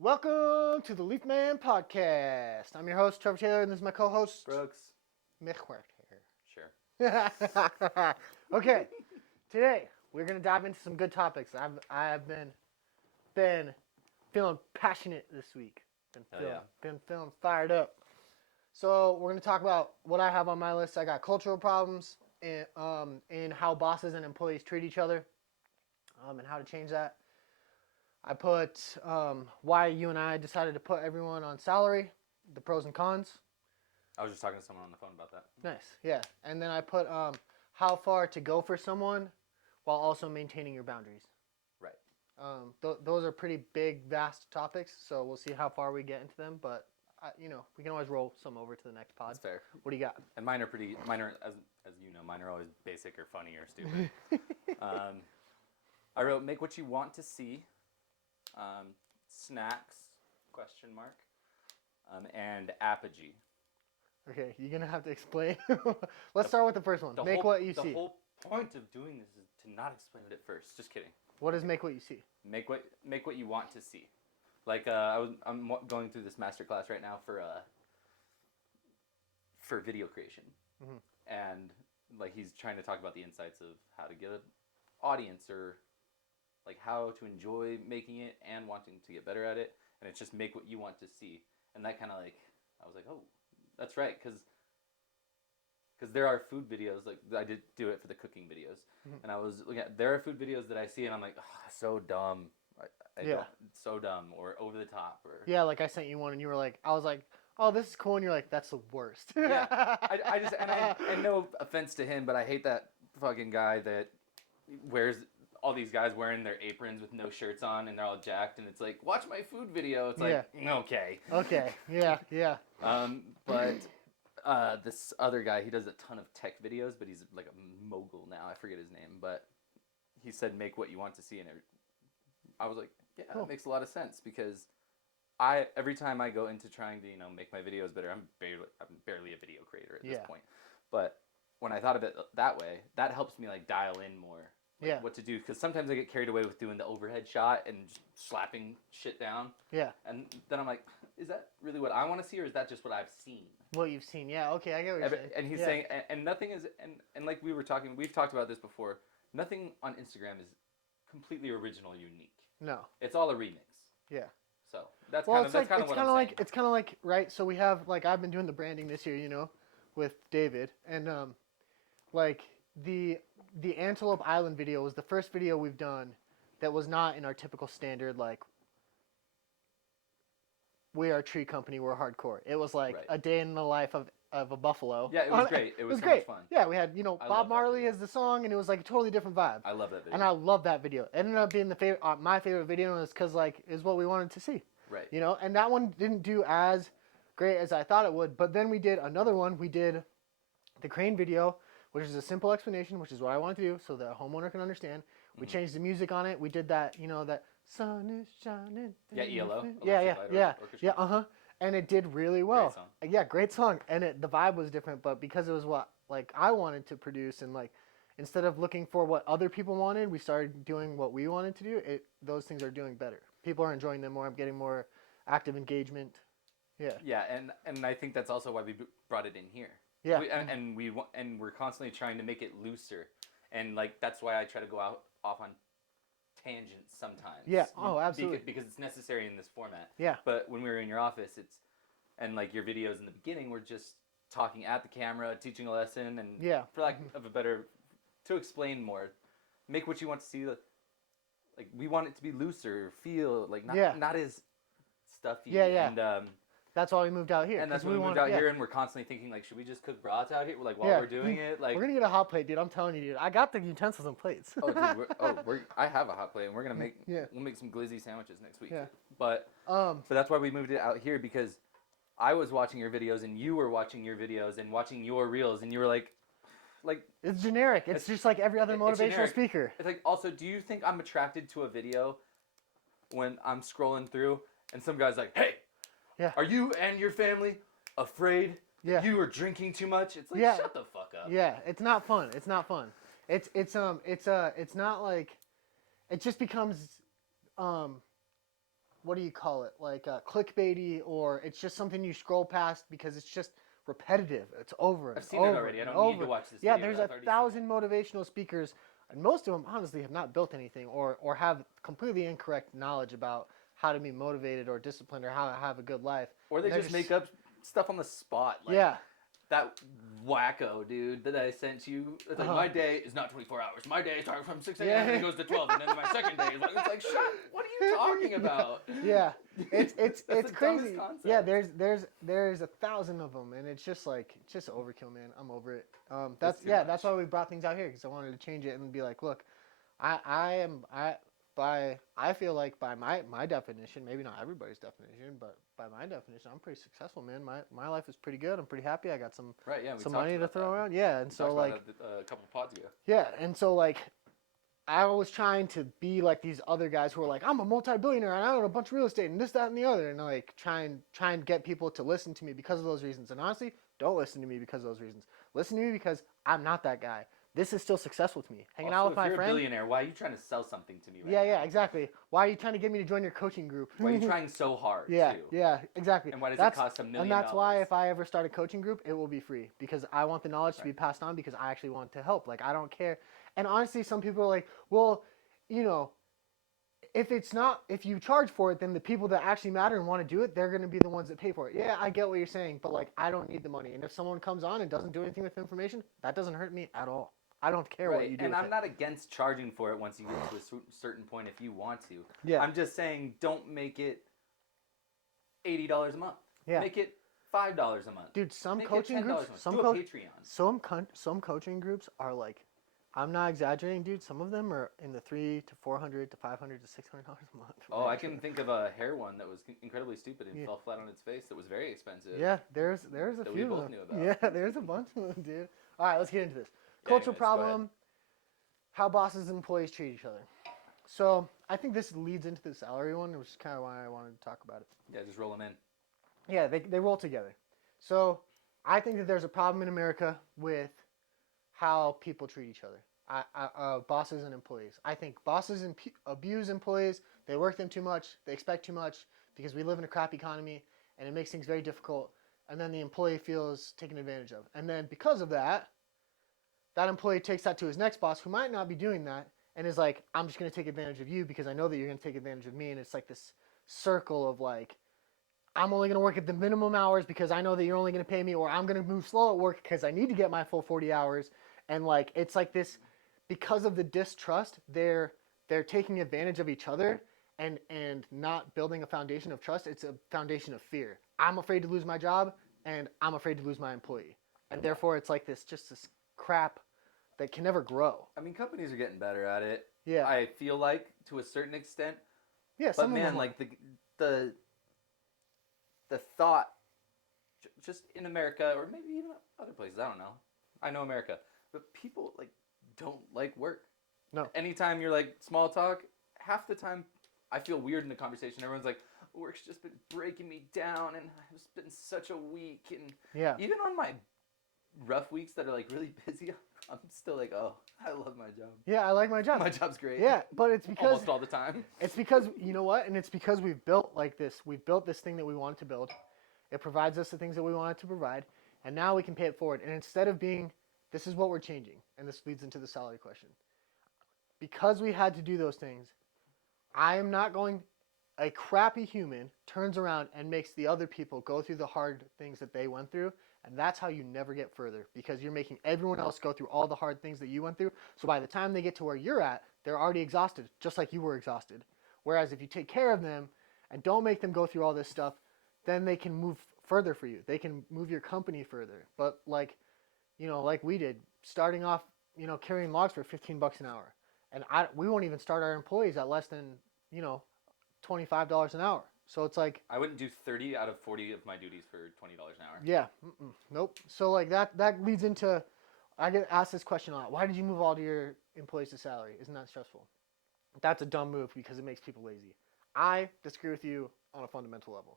Welcome to the Leafman podcast. I'm your host, Trevor Taylor, and this is my co-host, Brooks. Michwert. Sure. Okay, today we're gonna dive into some good topics. I've been feeling passionate this week. Been feeling fired up. So we're gonna talk about what I have on my list. I got cultural problems and how bosses and employees treat each other, and how to change that. I put why you and I decided to put everyone on salary, the pros and cons. I was just talking to someone on the phone about that. Nice, yeah. And then I put how far to go for someone while also maintaining your boundaries. Right. Those are pretty big, vast topics, so we'll see how far we get into them. But we can always roll some over to the next pod. That's fair. What do you got? And mine are as you know, mine are always basic or funny or stupid. I wrote make what you want to see, snacks, question mark, and apogee. Okay, you're gonna have to explain. Let's start with the first one. Make what you see. The whole point of doing this is to not explain it at first. Just kidding. What does make what you see? Make what you want to see. Like I'm going through this master class right now for video creation, and like he's trying to talk about the insights of how to get an audience or like how to enjoy making it and wanting to get better at it, and it's just make what you want to see, and that kind of like I was like, oh, that's right, because there are food videos, like I did do it for the cooking videos, and I was looking at, there are food videos that I see and I'm like, oh, so dumb. So dumb or over the top or Yeah, like I sent you one and you were like, I was like, oh, this is cool, and you're like, that's the worst. Yeah, I just and no offense to him, but I hate that fucking guy that wears all these guys wearing their aprons with no shirts on and they're all jacked and it's like, watch my food video. It's like, okay. Okay, yeah. But this other guy, he does a ton of tech videos, but he's like a mogul now. I forget his name, but he said make what you want to see, and I was like, yeah, Cool. That makes a lot of sense because every time I go into trying to make my videos better, I'm barely a video creator at this point. But when I thought of it that way, that helps me like dial in more what to do, because sometimes I get carried away with doing the overhead shot and just slapping shit down. Yeah. And then I'm like, is that really what I want to see, or is that just what I've seen? What you've seen, yeah. Okay, I get what you're saying. And he's saying, and nothing is, and like we've talked about this before. Nothing on Instagram is completely original, or unique. No. It's all a remix. Yeah. So that's kind of what I'm saying. It's kind of like, right, so we have, like, I've been doing the branding this year, with David, and, like, the Antelope Island video was the first video we've done that was not in our typical standard, like, we are a tree company, we're hardcore. It was like a day in the life of a buffalo. Yeah, it was great. It was so great. Much fun. Yeah, we had, Bob Marley as the song, and it was like a totally different vibe. I love that video. And I love that video. It ended up being my favorite video, is because, like, is what we wanted to see. Right. And that one didn't do as great as I thought it would, but then we did another one. We did the crane video, which is a simple explanation, which is what I wanted to do, so the homeowner can understand. We changed the music on it. We did that, that sun is shining. Yeah, ELO. Yeah. And it did really well. Great song. Yeah, great song. And the vibe was different, but because it was what like I wanted to produce, and like instead of looking for what other people wanted, we started doing what we wanted to do. Those things are doing better. People are enjoying them more. I'm getting more active engagement. Yeah. Yeah, and I think that's also why we brought it in here. Yeah. And we're constantly trying to make it looser, and like that's why I try to go off on tangents sometimes. Yeah. Oh, absolutely. Because it's necessary in this format. Yeah. But when we were in your office, and like your videos in the beginning were just talking at the camera, teaching a lesson, and for lack of a better, to explain more, make what you want to see. Like we want it to be looser, feel like not as stuffy. Yeah. And that's why we moved out here. And that's why we moved out here, and we're constantly thinking, like, should we just cook brats out here? Like, while we're doing it? Like, we're going to get a hot plate, dude. I'm telling you, dude. I got the utensils and plates. I have a hot plate, and we're going to we'll make some glizzy sandwiches next week. Yeah. But that's why we moved it out here, because I was watching your videos, and you were watching your videos, and watching your reels, and you were like... It's generic. It's just like every other motivational speaker. It's like, also, do you think I'm attracted to a video when I'm scrolling through, and some guy's like, hey... Yeah. Are you and your family afraid that you are drinking too much? It's like, shut the fuck up. Yeah, it's not fun. It's not fun. It's not like, it just becomes what do you call it? Like clickbaity, or it's just something you scroll past because it's just repetitive. It's over and I've seen over it already. I and don't need over. to watch this Yeah, video. there's I've a already thousand motivational speakers, and most of them honestly have not built anything, or have completely incorrect knowledge about how to be motivated or disciplined or how to have a good life. Or they And they're just make up stuff on the spot. Like, yeah. that wacko dude that I sent you. It's like, my day is not 24 hours. My day starts from 6 a.m. and it goes to 12, and then my second day is like, it's like, shut. What are you talking about? Yeah, it's That's the crazy. dumbest concept. Yeah, there's 1,000 of them, and it's just overkill, man. I'm over it. That's why we brought things out here, because I wanted to change it and be like, look, I feel like by my definition, maybe not everybody's definition, but by my definition, I'm pretty successful, man. My life is pretty good. I'm pretty happy. I got some money to throw around. Yeah, and so like a couple pods ago. yeah, and so like I was trying to be like these other guys who are like, I'm a multi-billionaire and I own a bunch of real estate and this, that, and the other, and like try and get people to listen to me because of those reasons. And honestly, don't listen to me because of those reasons. Listen to me because I'm not that guy. This is still successful to me. Hanging out with my friends. If you're a billionaire, why are you trying to sell something to me right now? Yeah, exactly. Why are you trying to get me to join your coaching group? Why are you trying so hard, yeah, too? Yeah, exactly. And why does it cost $1 million? And that's why if I ever start a coaching group, it will be free, because I want the knowledge to be passed on, because I actually want to help. Like, I don't care. And honestly, some people are like, well, you know, if you charge for it, then the people that actually matter and want to do it, they're going to be the ones that pay for it. Yeah, I get what you're saying, but like, I don't need the money. And if someone comes on and doesn't do anything with information, that doesn't hurt me at all. I don't care what you do. And I'm not against charging for it once you get to a certain point if you want to. Yeah. I'm just saying, don't make it $80 a month. Yeah. Make it $5 a month. Dude, some Make coaching it $10 groups, a month. Do a Patreon. Some coaching groups are like, I'm not exaggerating, dude. Some of them are in the $300 to $400 to $500 to $600 a month. Oh, I can think of a hair one that was incredibly stupid and fell flat on its face. That was very expensive. Yeah, there's a few we both of them. knew about. Yeah, there's a bunch of them, dude. All right, let's get into this. Cultural problem. How bosses and employees treat each other. So I think this leads into the salary one, which is kind of why I wanted to talk about it. Yeah, just roll them in. Yeah, they roll together. So I think that there's a problem in America with how people treat each other. Bosses and employees. I think bosses abuse employees. They work them too much. They expect too much because we live in a crap economy, and it makes things very difficult. And then the employee feels taken advantage of. And then because of that, that employee takes that to his next boss, who might not be doing that, and is like, I'm just going to take advantage of you because I know that you're going to take advantage of me. And it's like this circle of like, I'm only going to work at the minimum hours because I know that you're only going to pay me, or I'm going to move slow at work because I need to get my full 40 hours. And like, it's like this, because of the distrust, they're taking advantage of each other and not building a foundation of trust. It's a foundation of fear. I'm afraid to lose my job, and I'm afraid to lose my employee. And therefore it's like this crap that can never grow. I mean, companies are getting better at it. Yeah. I feel like, to a certain extent. Yeah, but man, like the thought, just in America, or maybe even other places, I don't know. I know America, but people like don't like work. No. Anytime you're like small talk, half the time I feel weird in the conversation. Everyone's like, work's just been breaking me down, and it's been such a week. And even on my rough weeks that are like really busy, I'm still like, oh, I love my job. Yeah, I like my job. My job's great. Yeah, but it's because almost all the time. It's because, you know what? And it's because we've built like this. We've built this thing that we wanted to build. It provides us the things that we wanted to provide, and now we can pay it forward. And instead of being, this is what we're changing, and this leads into the salary question. Because we had to do those things, I am not going. A crappy human turns around and makes the other people go through the hard things that they went through. And that's how you never get further, because you're making everyone else go through all the hard things that you went through. So by the time they get to where you're at, they're already exhausted, just like you were exhausted. Whereas if you take care of them and don't make them go through all this stuff, then they can move further for you. They can move your company further. But like we did, starting off, carrying logs for $15 an hour. And we won't even start our employees at less than, $25 an hour. So it's like, I wouldn't do 30 out of 40 of my duties for $20 an hour. Yeah. Nope. So like that leads into, I get asked this question a lot. Why did you move all of your employees to salary? Isn't that stressful? That's a dumb move because it makes people lazy. I disagree with you on a fundamental level.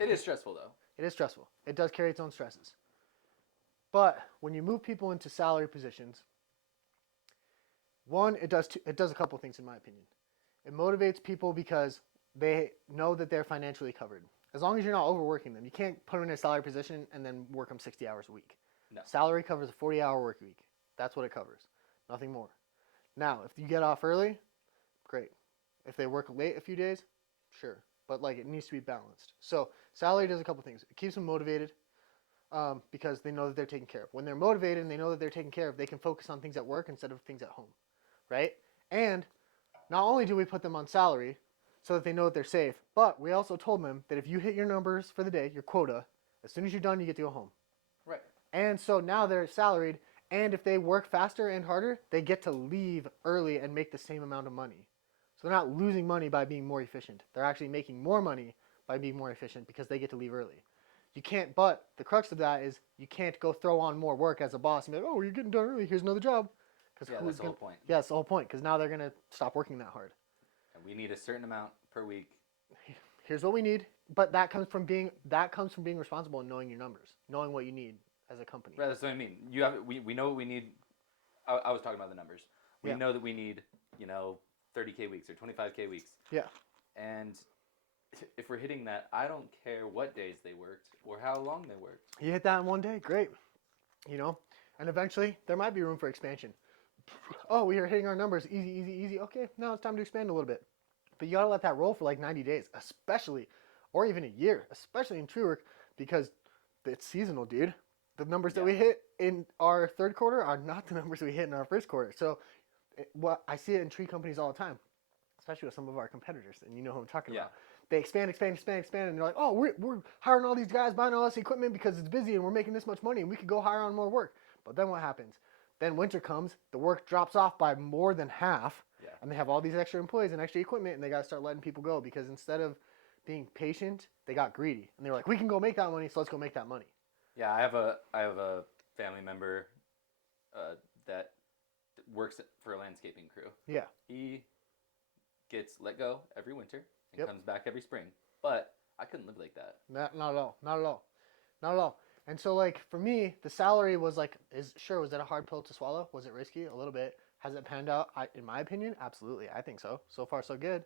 It is stressful though. It is stressful. It does carry its own stresses. But when you move people into salary positions, one, it does a couple things in my opinion. It motivates people because they know that they're financially covered. As long as you're not overworking them. You can't put them in a salary position and then work them 60 hours a week. No. Salary covers a 40-hour work week. That's what it covers. Nothing more. Now, if you get off early, great. If they work late a few days, sure. But like it needs to be balanced. So salary does a couple things. It keeps them motivated because they know that they're taken care of. When they're motivated and they know that they're taken care of, they can focus on things at work instead of things at home, right? And not only do we put them on salary so that they know that they're safe, but we also told them that if you hit your numbers for the day, your quota, as soon as you're done, you get to go home. Right. And so now they're salaried, and if they work faster and harder, they get to leave early and make the same amount of money. So they're not losing money by being more efficient. They're actually making more money by being more efficient because they get to leave early. You can't, but the crux of that is you can't go throw on more work as a boss and be like, oh, you're getting done early, here's another job. Yeah, that's the whole point. Yeah, that's the whole point, because now they're going to stop working that hard. And we need a certain amount per week. Here's what we need, but that comes from being responsible and knowing your numbers, knowing what you need as a company. Right, that's what I mean. We know what we need. I was talking about the numbers. We know that we need, 30K weeks or 25K weeks. Yeah. And if we're hitting that, I don't care what days they worked or how long they worked. You hit that in one day, great. And eventually there might be room for expansion. Oh, we are hitting our numbers, easy. Okay, now it's time to expand a little bit. But you gotta let that roll for like 90 days, especially, or even a year, especially in tree work, because it's seasonal, dude. The numbers that we hit in our third quarter are not the numbers we hit in our first quarter. So, I see it in tree companies all the time, especially with some of our competitors, and you know who I'm talking about. They expand, and they're like, oh, we're hiring all these guys, buying all this equipment because it's busy and we're making this much money and we could go hire on more work. But then what happens? Then winter comes, the work drops off by more than half, and they have all these extra employees and extra equipment, and they got to start letting people go because instead of being patient, they got greedy. And they were like, we can go make that money, so let's go make that money. Yeah, I have a family member that works for a landscaping crew. Yeah. He gets let go every winter and comes back every spring. But I couldn't live like that. Not at all. And so, like, for me, the salary was like, was it a hard pill to swallow? Was it risky? A little bit. Has it panned out? In my opinion, absolutely. I think so. So far, so good.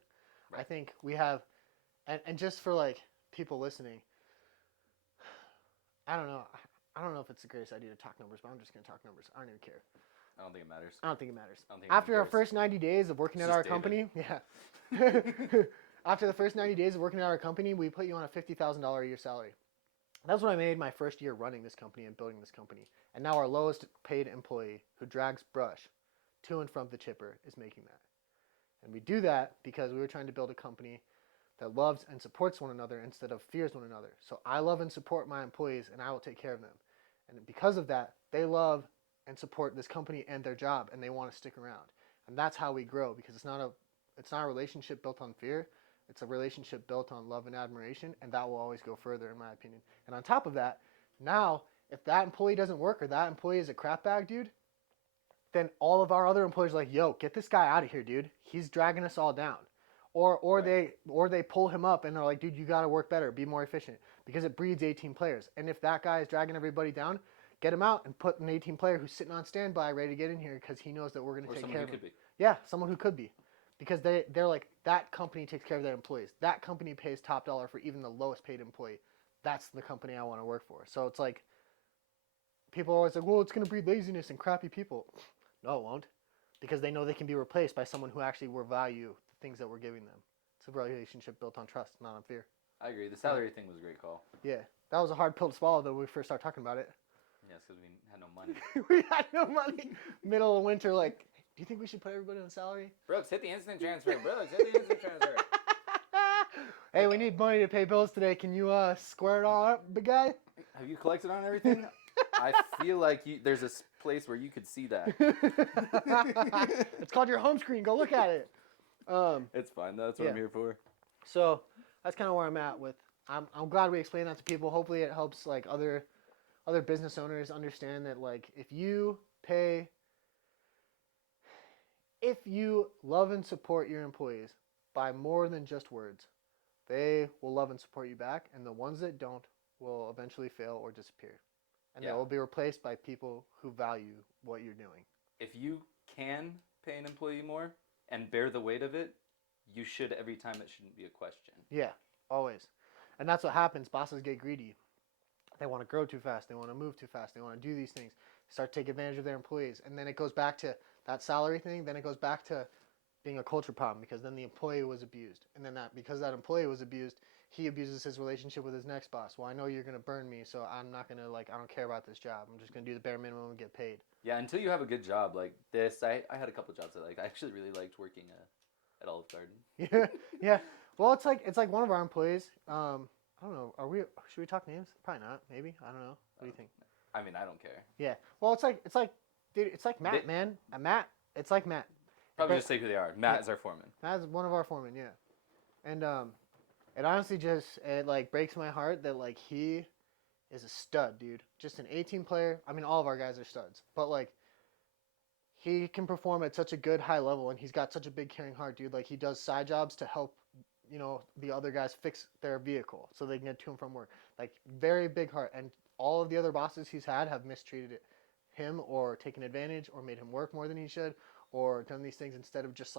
Right. I think we have, and just for, like, people listening, I don't know if it's the greatest idea to talk numbers, but I'm just going to talk numbers. I don't even care. I don't think it matters. After our first 90 days of working at our company, after the first 90 days of working at our company, we put you on a $50,000 a year salary. That's what I made my first year running this company and building this company. And now our lowest paid employee who drags brush to and from the chipper is making that. And we do that because we were trying to build a company that loves and supports one another instead of fears one another. So I love and support my employees, and I will take care of them. And because of that, they love and support this company and their job, and they want to stick around. And that's how we grow, because it's not a relationship built on fear. It's a relationship built on love and admiration, and that will always go further, in my opinion. And on top of that, now, if that employee doesn't work or that employee is a crap bag, dude, then all of our other employees are like, yo, get this guy out of here, dude. He's dragging us all down. Or they pull him up and they're like, dude, you got to work better, be more efficient, because it breeds 18 players. And if that guy is dragging everybody down, get him out and put an 18 player who's sitting on standby ready to get in here because he knows that we're going to take care of him. Yeah, someone who could be. Because they're like, that company takes care of their employees. That company pays top dollar for even the lowest paid employee. That's the company I want to work for. So it's like, people are always like, well, it's going to breed laziness and crappy people. No, it won't. Because they know they can be replaced by someone who actually will value the things that we're giving them. It's a relationship built on trust, not on fear. I agree. The salary thing was a great call. Yeah. That was a hard pill to swallow, though, when we first started talking about it. Yes, because we had no money. We had no money. Middle of winter, like, do you think we should put everybody on salary? Brooks, hit the instant transfer. Hey, we need money to pay bills today. Can you square it all up, big guy? Have you collected on everything? I feel like there's a place where you could see that. It's called your home screen. Go look at it. It's fine. That's what I'm here for. So that's kind of where I'm at with. I'm glad we explained that to people. Hopefully, it helps like other business owners understand that, like, if you love and support your employees by more than just words, they will love and support you back, and the ones that don't will eventually fail or disappear. And they will be replaced by people who value what you're doing. If you can pay an employee more and bear the weight of it, you should every time. It shouldn't be a question. Yeah, always. And that's what happens. Bosses get greedy. They want to grow too fast. They want to move too fast. They want to do these things. Start to take advantage of their employees. And then it goes back to that salary thing. Then it goes back to being a culture problem because then the employee was abused. And then because that employee was abused, he abuses his relationship with his next boss. Well, I know you're going to burn me, so I'm not going to, I don't care about this job. I'm just going to do the bare minimum and get paid. Yeah, until you have a good job like this. I had a couple jobs I liked. I actually really liked working at Olive Garden. Yeah, yeah. Well, it's like one of our employees. I don't know. Should we talk names? Probably not. Maybe. I don't know. What do you think? I mean, I don't care. Yeah. Well, dude, it's like Matt, man. Matt. It's like Matt. Probably just say who they are. Matt is our foreman. Matt's one of our foremen, yeah. And it honestly it breaks my heart that he is a stud, dude. Just an 18 player. I mean, all of our guys are studs, but he can perform at such a good high level, and he's got such a big caring heart, dude. He does side jobs to help the other guys fix their vehicle so they can get to and from work. Very big heart. And all of the other bosses he's had have mistreated him or taken advantage or made him work more than he should or done these things instead of just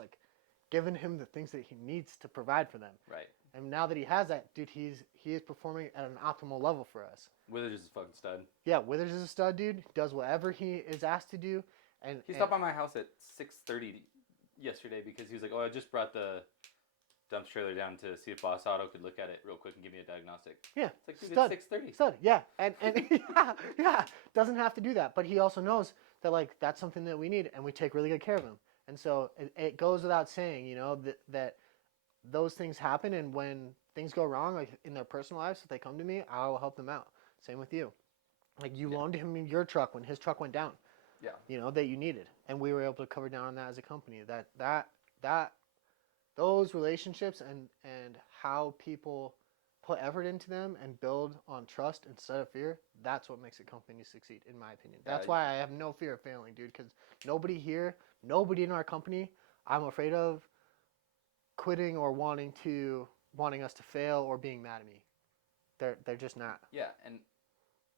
giving him the things that he needs to provide for them. Right. And now that he has that, dude, he is performing at an optimal level for us. Withers is a fucking stud. Yeah, Withers is a stud, dude. He does whatever he is asked to do. And he stopped by my house at 6:30 yesterday because he was like, "Oh, I just brought the dump trailer down to see if Boss Auto could look at it real quick and give me a diagnostic." Yeah, it's like, dude, stud. It's 6:30. Stud, yeah, and yeah, doesn't have to do that, but he also knows that that's something that we need, and we take really good care of him. And so it goes without saying, that those things happen, and when things go wrong, in their personal lives, if they come to me, I will help them out. Same with you. You loaned him your truck when his truck went down. Yeah. That you needed, and we were able to cover down on that as a company. Those relationships and how people put effort into them and build on trust instead of fear, that's what makes a company succeed, in my opinion. That's why I have no fear of failing, dude, because nobody in our company, I'm afraid of quitting or wanting us to fail or being mad at me. They're just not. Yeah,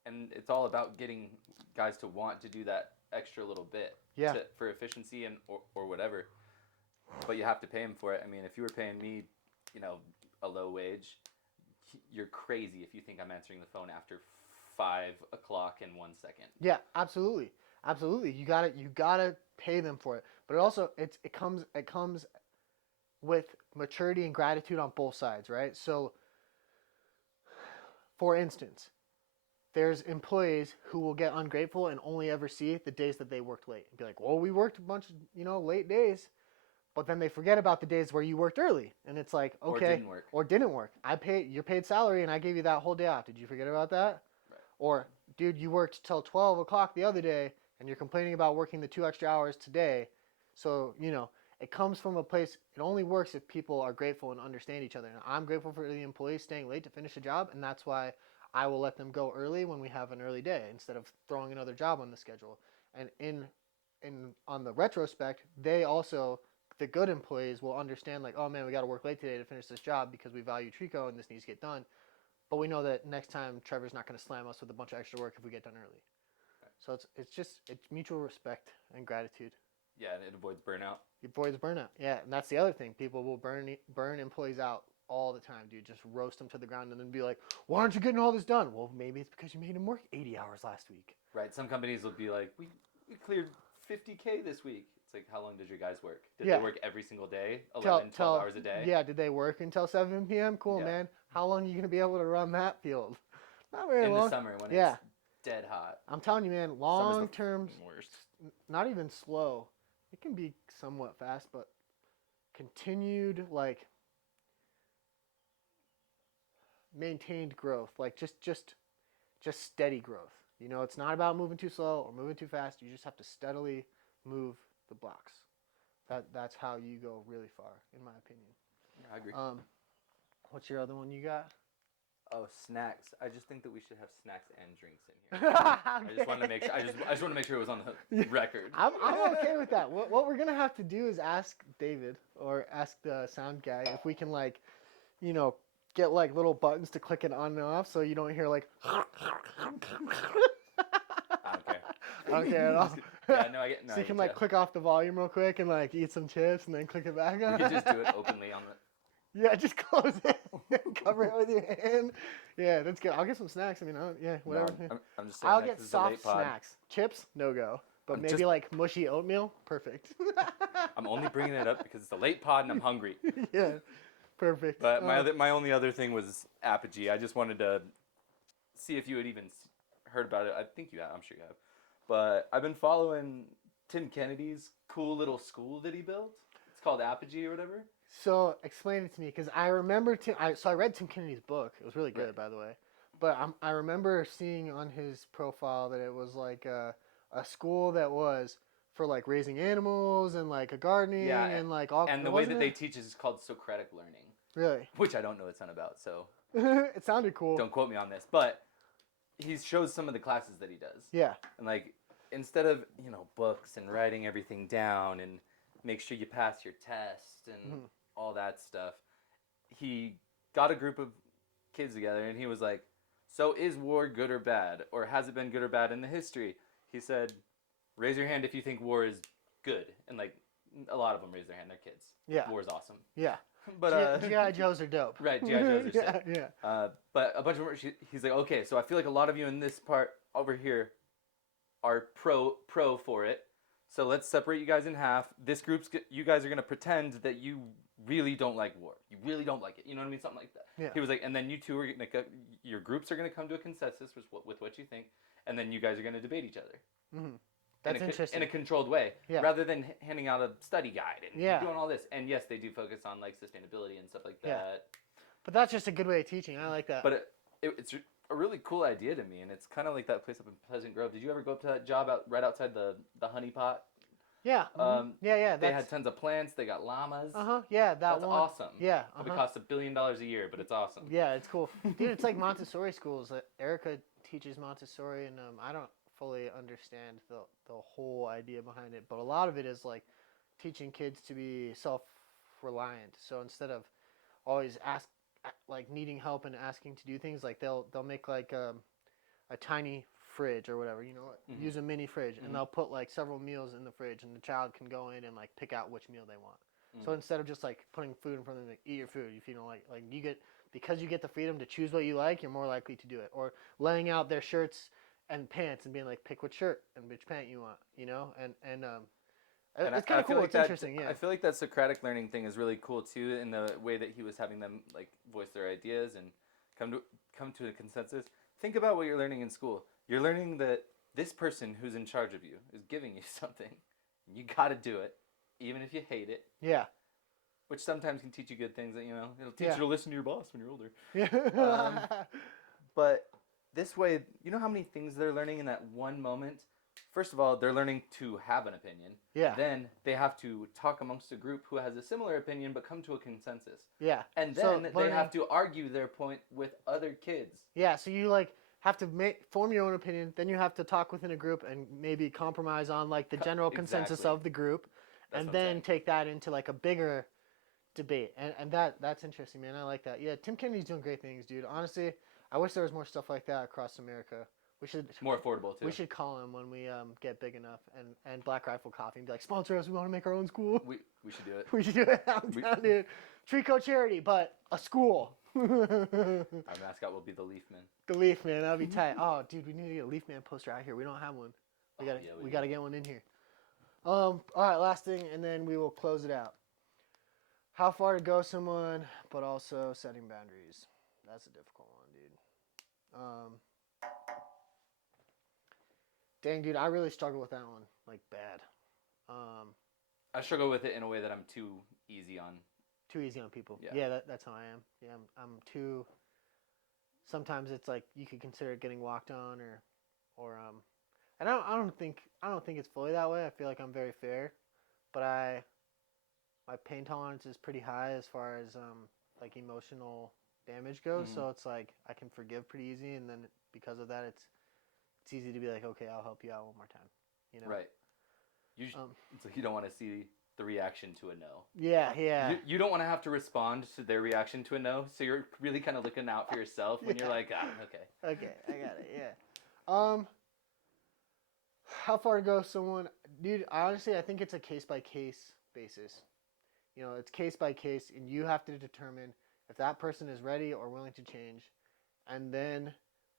and it's all about getting guys to want to do that extra little bit for efficiency and or whatever. But you have to pay them for it. I mean, if you were paying me, a low wage, you're crazy if you think I'm answering the phone after 5 o'clock in 1 second. Yeah, absolutely. Absolutely. You gotta pay them for it. But it comes with maturity and gratitude on both sides, right? So for instance, there's employees who will get ungrateful and only ever see the days that they worked late and be like, well, we worked a bunch of, late days, but then they forget about the days where you worked early. And it's like, okay. Or didn't work. You're paid salary and I gave you that whole day off. Did you forget about that? Right. Or, dude, you worked till 12 o'clock the other day and you're complaining about working the 2 extra hours today. So, it comes from a place, it only works if people are grateful and understand each other. And I'm grateful for the employees staying late to finish a job, and that's why I will let them go early when we have an early day instead of throwing another job on the schedule. And on the retrospect, they also, the good employees will understand oh man, we got to work late today to finish this job because we value Trico and this needs to get done. But we know that next time Trevor's not going to slam us with a bunch of extra work if we get done early. Right. So it's mutual respect and gratitude. Yeah, and it avoids burnout. It avoids burnout. Yeah, and that's the other thing. People will burn employees out all the time, dude. Just roast them to the ground and then be like, why aren't you getting all this done? Well, maybe it's because you made him work 80 hours last week. Right. Some companies will be like, we cleared 50K this week. It's like, how long did your guys work? Did they work every single day? 12 hours a day? Yeah, did they work until 7 p.m.? Cool, man. How long are you going to be able to run that field? Not very long. In the summer when it's dead hot. I'm telling you, man, long term, worst. Not even slow. It can be somewhat fast, but continued, maintained growth, just steady growth. It's not about moving too slow or moving too fast. You just have to steadily move the blocks. That's how you go really far, in my opinion. Yeah, I agree. What's your other one you got? Oh, snacks. I just think that we should have snacks and drinks in here. I just wanted to make sure. I just want to make sure it was on the record. I'm okay with that. What we're gonna have to do is ask David or ask the sound guy if we can get little buttons to click it on and off so you don't hear I I don't care. I don't care at all. Yeah, no, I get. No, So I you can get like ya. click off the volume real quick and like eat some chips and then click it back on. We could just do it openly on the. Yeah, just close it. Cover it with your hand. Yeah, that's good. I'll get some snacks. I mean, yeah, whatever. No, I'm just saying I'll that get 'cause it's a soft late pod. snacks. Chips, no go. But I'm maybe just- like mushy oatmeal, perfect. I'm only bringing it up because it's a late pod and I'm hungry. Yeah, perfect. But my only other thing was Apogee. I just wanted to see if you had even heard about it. I think you have. I'm sure you have. But I've been following Tim Kennedy's cool little school that he built. It's called Apogee or whatever. So explain it to me, because I remember I read Tim Kennedy's book. It was really good, Right. by the way. But I remember seeing on his profile that it was like a school that was for like raising animals and like a gardening Yeah, and like all. And the way that they teach is called Socratic learning, really, which I don't know a ton about, so it sounded cool. don't quote me on this. But he shows some of the classes that he does. Yeah. And like instead of books and writing everything down and make sure you pass your test and all that stuff, he got a group of kids together and he was like, so is war good or bad, or has it been good or bad in the history? He said, raise your hand if you think war is good. And like a lot of them raise their hand. They're kids. Yeah. War's awesome. Yeah. But GI Joes are dope. right, GI Joes are sick. Yeah. But a bunch of them, he's like, okay, so I feel like a lot of you in this part over here are pro for it. So let's separate you guys in half. This you guys are gonna pretend that you really don't like war. You really don't like it. You know what I mean? Something like that. Yeah. He was like, and then you two are gonna your groups are gonna come to a consensus with what you think, and then you guys are gonna debate each other. Mm-hmm. That's interesting. In a controlled way, Yeah. rather than handing out a study guide and Yeah. doing all this. And yes, they do focus on like sustainability and stuff like that. Yeah. But that's just a good way of teaching. I like that. But it's a really cool idea to me, and it's kind of like that place up in Pleasant Grove. Did you ever go up to that job right outside the honey pot? Yeah. Yeah. They had tons of plants. They got llamas. Yeah, that That's one. awesome. Yeah. It costs $1 billion a year, but it's awesome. Yeah, it's cool, dude. It's like Montessori schools. Erica teaches Montessori, and I don't fully understand the whole idea behind it, but a lot of it is like teaching kids to be self-reliant. So instead of always needing help and asking to do things, like they'll make like a tiny fridge or whatever, use a mini fridge, and they'll put like several meals in the fridge, and the child can go in and like pick out which meal they want. So instead of just like putting food in front of them, like, eat your food, if you don't like because you get the freedom to choose what you like, you're more likely to do it. Or laying out their shirts and pants and being like, pick which shirt and which pant you want, and it's kind of cool. It's interesting. Yeah. I feel like that Socratic learning thing is really cool too, in the way that he was having them like voice their ideas and come to a consensus. Think about what you're learning in school. You're learning that this person who's in charge of you is giving you something. You got to do it, even if you hate it. Yeah. Which sometimes can teach you good things. That it'll teach you to listen to your boss when you're older. Yeah. But this way, you know how many things they're learning in that one moment? First of all, they're learning to have an opinion. Yeah. Then they have to talk amongst a group who has a similar opinion but come to a consensus. Yeah. And then they have to argue their point with other kids. Yeah, so you like have to form your own opinion, then you have to talk within a group and maybe compromise on like the general consensus Exactly. of the group, That's and what I'm then saying. take that into like a bigger debate. And that's interesting, man. I like that. Yeah, Tim Kennedy's doing great things, dude. Honestly, I wish there was more stuff like that across America. We should More affordable too. We should call him when we get big enough, and Black Rifle Coffee, and be like, sponsor us. We want to make our own school. We should do it. We should do it downtown, dude. Trico charity, but a school. Our mascot will be the Leafman. The Leafman, that'd be tight. Oh, dude, we need to get a Leafman poster out here. We don't have one. We gotta get one in here. All right, last thing, and then we will close it out. How far to go someone, but also setting boundaries. That's a difficult one, dude. Dang, dude, I really struggle with that one, like bad. I struggle with it in a way that I'm too easy on. Too easy on people. Yeah. Yeah, that's how I am. Yeah, I'm too. Sometimes it's like you could consider it getting walked on, or and I don't think it's fully that way. I feel like I'm very fair, but my pain tolerance is pretty high as far as like emotional damage goes. So it's like I can forgive pretty easy, and then because of that, it's easy to be like, okay, I'll help you out one more time. Right. It's like you don't want to see the reaction to a no. Yeah. You don't want to have to respond to their reaction to a no, so you're really kind of looking out for yourself when you're like, okay. Okay, I got it. Yeah. how far to go someone, dude, honestly, I think it's a case by case basis. You know, it's case by case, and you have to determine if that person is ready or willing to change, and then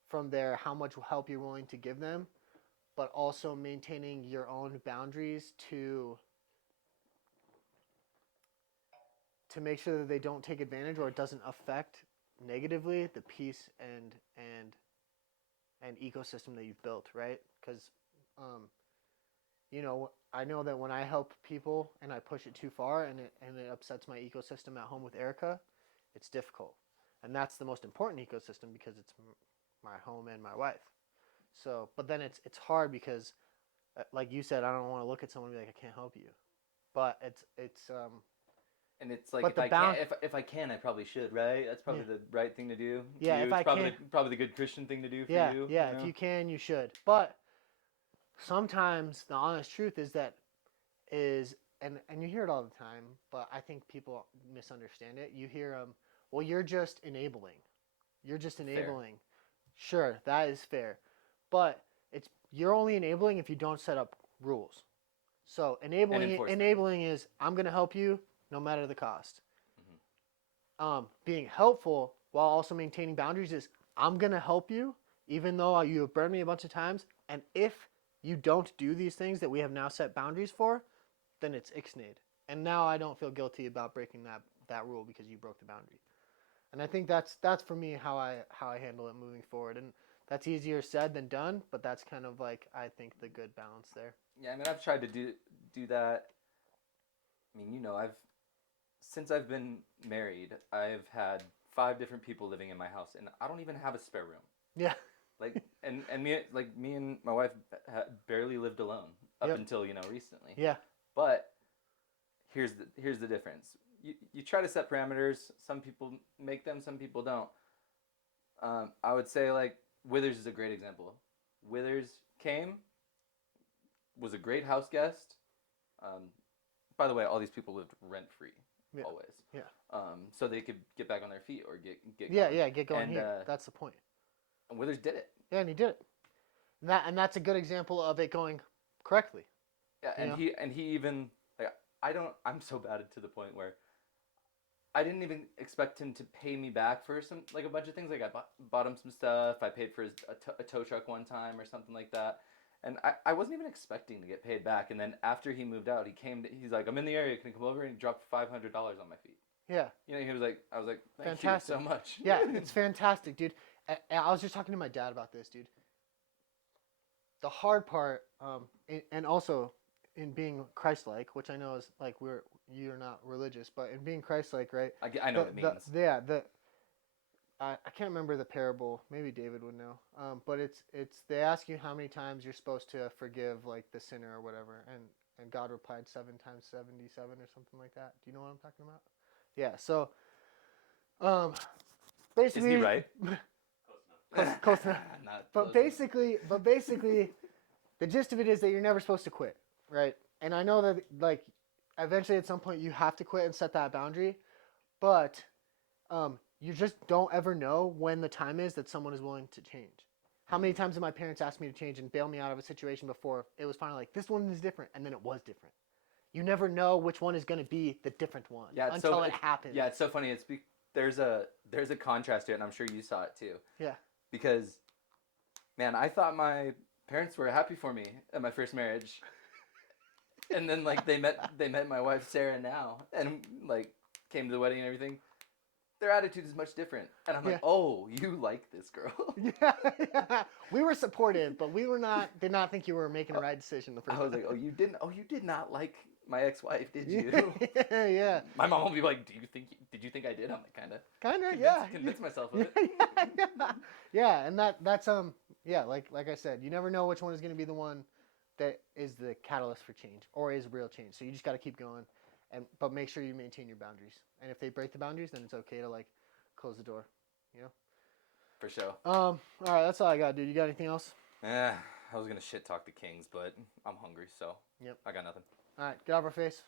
from there, how much help you're willing to give them, but also maintaining your own boundaries to make sure that they don't take advantage or it doesn't affect negatively the peace and ecosystem that you've built, right? Because, you know, I know that when I help people and I push it too far and it upsets my ecosystem at home with Erica, it's difficult, and that's the most important ecosystem because it's my home and my wife. So, but then it's hard because, like you said, I don't want to look at someone and be like, I can't help you, but it's And it's like but the bound, if I can, I probably should, right? That's probably yeah, the right thing to do. yeah, You, if it's I probably can, probably the good Christian thing to do for yeah, you. yeah, You if know? you can, you should. But sometimes the honest truth is that is and you hear it all the time, but I think people misunderstand it. You hear well, you're just enabling. You're just Fair. enabling. Sure, that is fair. But it's you're only enabling if you don't set up rules. So And enabling enforce them. enabling is I'm going to help you no matter the cost. Mhm. Being helpful while also maintaining boundaries is I'm going to help you even though you have burned me a bunch of times. And if you don't do these things that we have now set boundaries for, then it's ixnayed. And now I don't feel guilty about breaking that rule because you broke the boundary. And I think that's for me how I handle it moving forward. And that's easier said than done, but that's kind of like I think the good balance there. Yeah, I mean, I've tried to do that. I mean, you know, I've since I've been married, I've had 5 different people living in my house, and I don't even have a spare room. Yeah. Like, and me and my wife barely lived alone up Yep. until recently. Yeah. But here's the difference. You try to set parameters. Some people make them. Some people don't. I would say like Withers is a great example. Withers came, was a great house guest. Um, by the way, all these people lived rent free, Yeah. always. Yeah. So they could get back on their feet or get Yeah, going. yeah, get going And, here. That's the point. And Withers did it. Yeah, and he did it. And that's a good example of it going correctly. Yeah, and he even like I'm so bad to the point where I didn't even expect him to pay me back for a bunch of things. Like I bought him some stuff. I paid for a tow truck one time or something like that. And I wasn't even expecting to get paid back. And then after he moved out, he's like, I'm in the area. Can you come over? And he dropped $500 on my feet. Yeah. You know, I was like, thank Fantastic. you so much. Yeah, it's fantastic, dude. I was just talking to my dad about this, dude. The hard part, and also in being Christ-like, which I know is like you're not religious, but in being Christ-like, right? I know what it means. I can't remember the parable. Maybe David would know. But it's they ask you how many times you're supposed to forgive like the sinner or whatever, and God replied 7 times 77 or something like that. Do you know what I'm talking about? Yeah. So, basically, is he right? Close enough. But basically, the gist of it is that you're never supposed to quit, right? And I know that like eventually at some point you have to quit and set that boundary, but you just don't ever know when the time is that someone is willing to change. How many times have my parents asked me to change and bail me out of a situation before it was finally like, this one is different, and then it was different. You never know which one is going to be the different one until it happens. Yeah, it's so funny. There's a contrast to it, and I'm sure you saw it too. Yeah. Because, man, I thought my parents were happy for me at my first marriage, and then like they met my wife Sarah now, and like came to the wedding and everything. Their attitude is much different, and I'm like, oh, you like this girl? Yeah. We were supportive, but we did not think you were making the right decision the first time. I was like, oh, you did not like my ex-wife, did you? Yeah. My mom will be like, did you think I did? I'm like, kinda, yeah. Convince myself of it. Yeah, and that's like I said, you never know which one is going to be the one that is the catalyst for change or is real change. So you just got to keep going, but make sure you maintain your boundaries. And if they break the boundaries, then it's okay to like close the door, you know. For sure. All right, that's all I got, dude. You got anything else? I was gonna shit talk the Kings, but I'm hungry, so yep, I got nothing. All right, get off our face.